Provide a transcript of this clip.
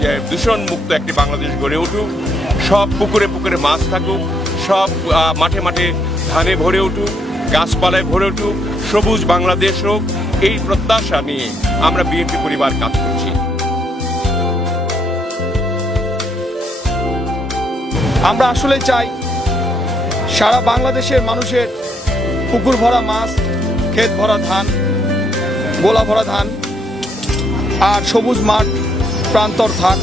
যে দূষণ মুক্ত একটি বাংলাদেশ গড়ে উঠুক। সব পুকুরে পুকুরে মাছ থাকুক, সব মাঠে মাঠে ধানে ভরে উঠুক, গাছপালায় ভরে উঠুক, সবুজ বাংলাদেশ হোক, এই প্রত্যাশা নিয়ে আমরা বিএনপি পরিবার কাজ করছি। আমরা আসলে চাই সারা বাংলাদেশের মানুষের পুকুর ভরা মাছ, ক্ষেত ভরা ধান, গোলা ভরা ধান, আর সবুজ মাঠ প্রান্তর থাক।